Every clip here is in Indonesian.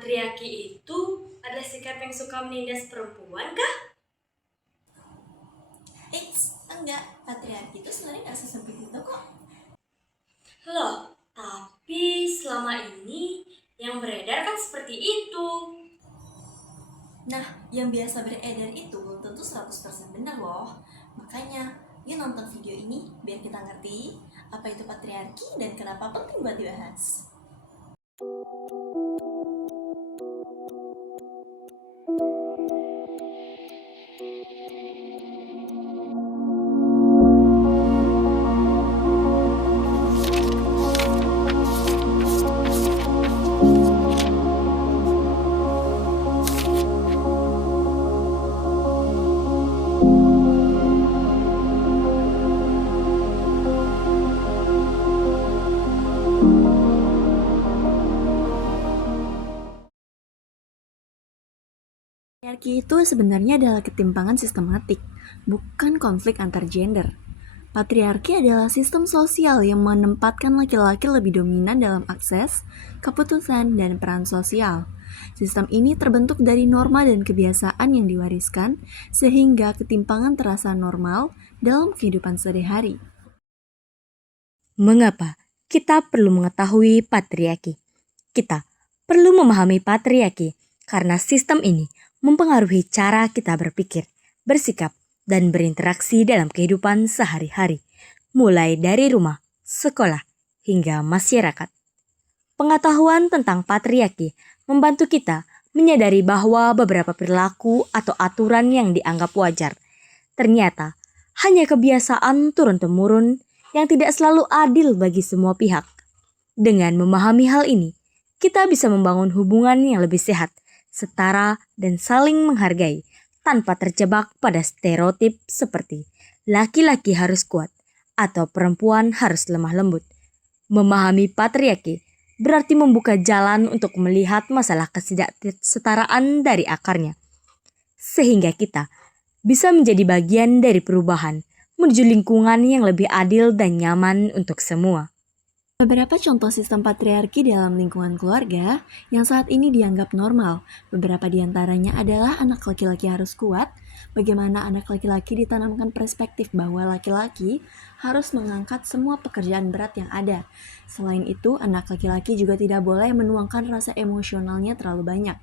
patriarki itu adalah sikap yang suka menindas perempuan kah? Enggak, patriarki itu sebenarnya nggak sesempit itu kok. Loh, tapi selama ini yang beredar kan seperti itu. Nah, yang biasa beredar itu belum tentu 100% benar loh. Makanya, yuk nonton video ini biar kita ngerti apa itu patriarki dan kenapa penting buat dibahas. Patriarki itu sebenarnya adalah ketimpangan sistematik, bukan konflik antar gender. Patriarki adalah sistem sosial yang menempatkan laki-laki lebih dominan dalam akses, keputusan, dan peran sosial. Sistem ini terbentuk dari norma dan kebiasaan yang diwariskan, sehingga ketimpangan terasa normal dalam kehidupan sehari-hari. Mengapa kita perlu mengetahui patriarki? Kita perlu memahami patriarki karena sistem ini mempengaruhi cara kita berpikir, bersikap, dan berinteraksi dalam kehidupan sehari-hari, mulai dari rumah, sekolah, hingga masyarakat. Pengetahuan tentang patriarki membantu kita menyadari bahwa beberapa perilaku atau aturan yang dianggap wajar ternyata hanya kebiasaan turun-temurun yang tidak selalu adil bagi semua pihak. Dengan memahami hal ini, kita bisa membangun hubungan yang lebih sehat, setara, dan saling menghargai tanpa terjebak pada stereotip seperti laki-laki harus kuat atau perempuan harus lemah lembut. Memahami patriarki berarti membuka jalan untuk melihat masalah ketidaksetaraan dari akarnya, sehingga kita bisa menjadi bagian dari perubahan menuju lingkungan yang lebih adil dan nyaman untuk semua. Beberapa contoh sistem patriarki dalam lingkungan keluarga yang saat ini dianggap normal. Beberapa di antaranya adalah anak laki-laki harus kuat, bagaimana anak laki-laki ditanamkan perspektif bahwa laki-laki harus mengangkat semua pekerjaan berat yang ada. Selain itu, anak laki-laki juga tidak boleh menuangkan rasa emosionalnya terlalu banyak,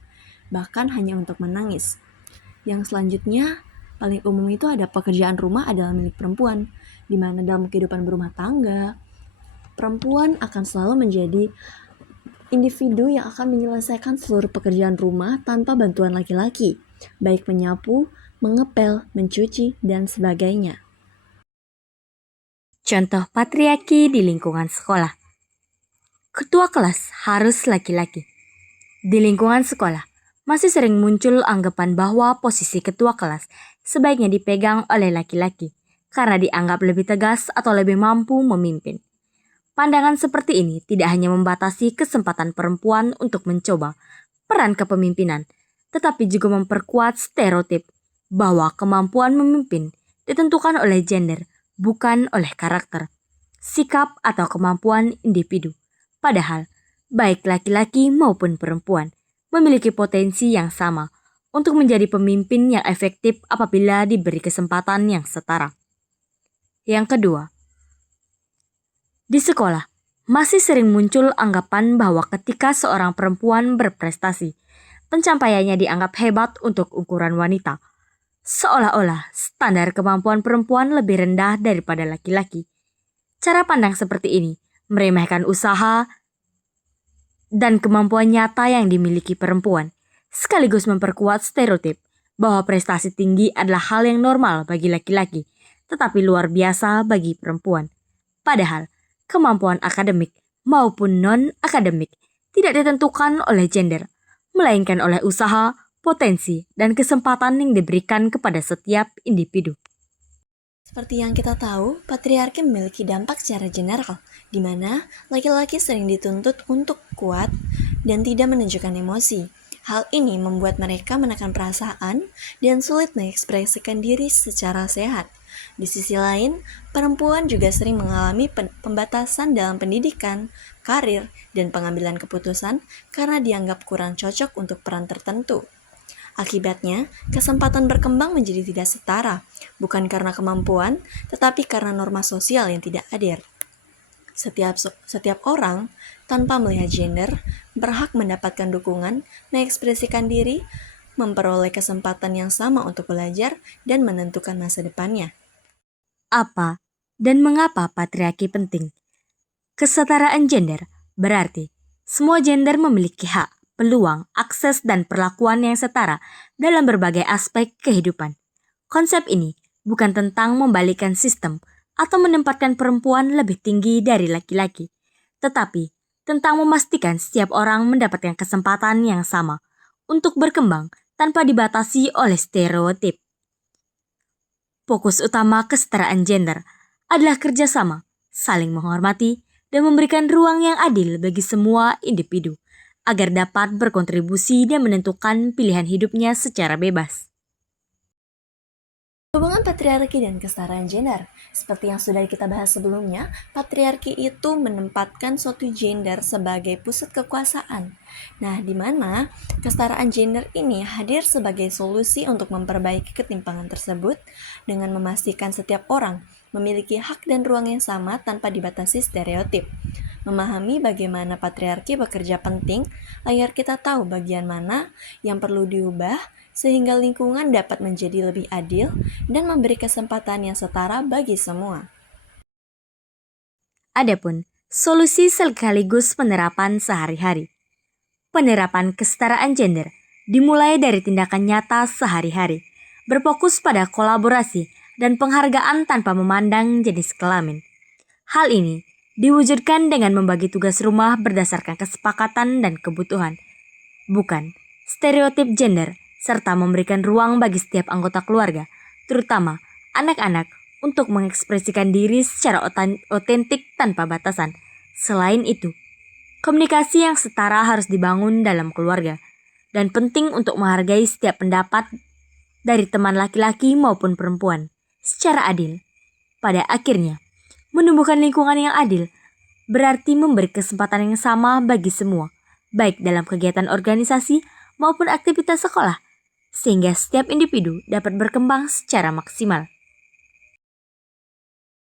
bahkan hanya untuk menangis. Yang selanjutnya, paling umum itu ada pekerjaan rumah adalah milik perempuan, di mana dalam kehidupan berumah tangga, perempuan akan selalu menjadi individu yang akan menyelesaikan seluruh pekerjaan rumah tanpa bantuan laki-laki, baik menyapu, mengepel, mencuci, dan sebagainya. Contoh patriarki di lingkungan sekolah. Ketua kelas harus laki-laki. Di lingkungan sekolah, masih sering muncul anggapan bahwa posisi ketua kelas sebaiknya dipegang oleh laki-laki karena dianggap lebih tegas atau lebih mampu memimpin. Pandangan seperti ini tidak hanya membatasi kesempatan perempuan untuk mencoba peran kepemimpinan, tetapi juga memperkuat stereotip bahwa kemampuan memimpin ditentukan oleh gender, bukan oleh karakter, sikap, atau kemampuan individu. Padahal, baik laki-laki maupun perempuan memiliki potensi yang sama untuk menjadi pemimpin yang efektif apabila diberi kesempatan yang setara. Yang kedua, di sekolah, masih sering muncul anggapan bahwa ketika seorang perempuan berprestasi, pencapaiannya dianggap hebat untuk ukuran wanita. Seolah-olah standar kemampuan perempuan lebih rendah daripada laki-laki. Cara pandang seperti ini meremehkan usaha dan kemampuan nyata yang dimiliki perempuan, sekaligus memperkuat stereotip bahwa prestasi tinggi adalah hal yang normal bagi laki-laki, tetapi luar biasa bagi perempuan. Padahal, kemampuan akademik maupun non-akademik tidak ditentukan oleh gender, melainkan oleh usaha, potensi, dan kesempatan yang diberikan kepada setiap individu. Seperti yang kita tahu, patriarki memiliki dampak secara general, di mana laki-laki sering dituntut untuk kuat dan tidak menunjukkan emosi. Hal ini membuat mereka menekan perasaan dan sulit mengekspresikan diri secara sehat. Di sisi lain, perempuan juga sering mengalami pembatasan dalam pendidikan, karir, dan pengambilan keputusan karena dianggap kurang cocok untuk peran tertentu. Akibatnya, kesempatan berkembang menjadi tidak setara, bukan karena kemampuan, tetapi karena norma sosial yang tidak adil. Setiap orang, tanpa melihat gender, berhak mendapatkan dukungan, mengekspresikan diri, memperoleh kesempatan yang sama untuk belajar, dan menentukan masa depannya. Apa dan mengapa patriarki penting? Kesetaraan gender berarti semua gender memiliki hak, peluang, akses, dan perlakuan yang setara dalam berbagai aspek kehidupan. Konsep ini bukan tentang membalikkan sistem atau menempatkan perempuan lebih tinggi dari laki-laki, tetapi tentang memastikan setiap orang mendapatkan kesempatan yang sama untuk berkembang tanpa dibatasi oleh stereotip. Fokus utama kesetaraan gender adalah kerjasama, saling menghormati, dan memberikan ruang yang adil bagi semua individu agar dapat berkontribusi dan menentukan pilihan hidupnya secara bebas. Hubungan patriarki dan kesetaraan gender. Seperti yang sudah kita bahas sebelumnya, patriarki itu menempatkan suatu gender sebagai pusat kekuasaan. Nah, di mana kesetaraan gender ini hadir sebagai solusi untuk memperbaiki ketimpangan tersebut dengan memastikan setiap orang memiliki hak dan ruang yang sama tanpa dibatasi stereotip. Memahami bagaimana patriarki bekerja penting agar kita tahu bagian mana yang perlu diubah sehingga lingkungan dapat menjadi lebih adil dan memberi kesempatan yang setara bagi semua. Adapun solusi sekaligus penerapan sehari-hari. Penerapan kesetaraan gender dimulai dari tindakan nyata sehari-hari, berfokus pada kolaborasi dan penghargaan tanpa memandang jenis kelamin. Hal ini diwujudkan dengan membagi tugas rumah berdasarkan kesepakatan dan kebutuhan, bukan stereotip gender, serta memberikan ruang bagi setiap anggota keluarga, terutama anak-anak, untuk mengekspresikan diri secara otentik tanpa batasan. Selain itu, komunikasi yang setara harus dibangun dalam keluarga, dan penting untuk menghargai setiap pendapat dari teman laki-laki maupun perempuan secara adil. Pada akhirnya, menumbuhkan lingkungan yang adil berarti memberi kesempatan yang sama bagi semua, baik dalam kegiatan organisasi maupun aktivitas sekolah, sehingga setiap individu dapat berkembang secara maksimal.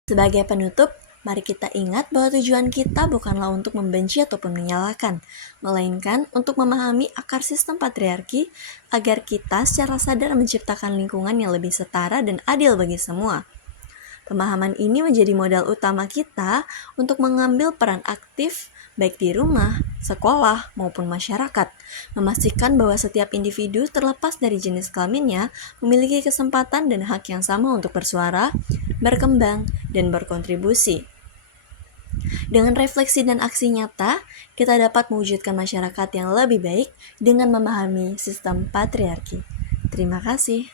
Sebagai penutup, mari kita ingat bahwa tujuan kita bukanlah untuk membenci ataupun menyalahkan, melainkan untuk memahami akar sistem patriarki agar kita secara sadar menciptakan lingkungan yang lebih setara dan adil bagi semua. Pemahaman ini menjadi modal utama kita untuk mengambil peran aktif baik di rumah, sekolah, maupun masyarakat, memastikan bahwa setiap individu terlepas dari jenis kelaminnya memiliki kesempatan dan hak yang sama untuk bersuara, berkembang, dan berkontribusi. Dengan refleksi dan aksi nyata, kita dapat mewujudkan masyarakat yang lebih baik dengan memahami sistem patriarki. Terima kasih.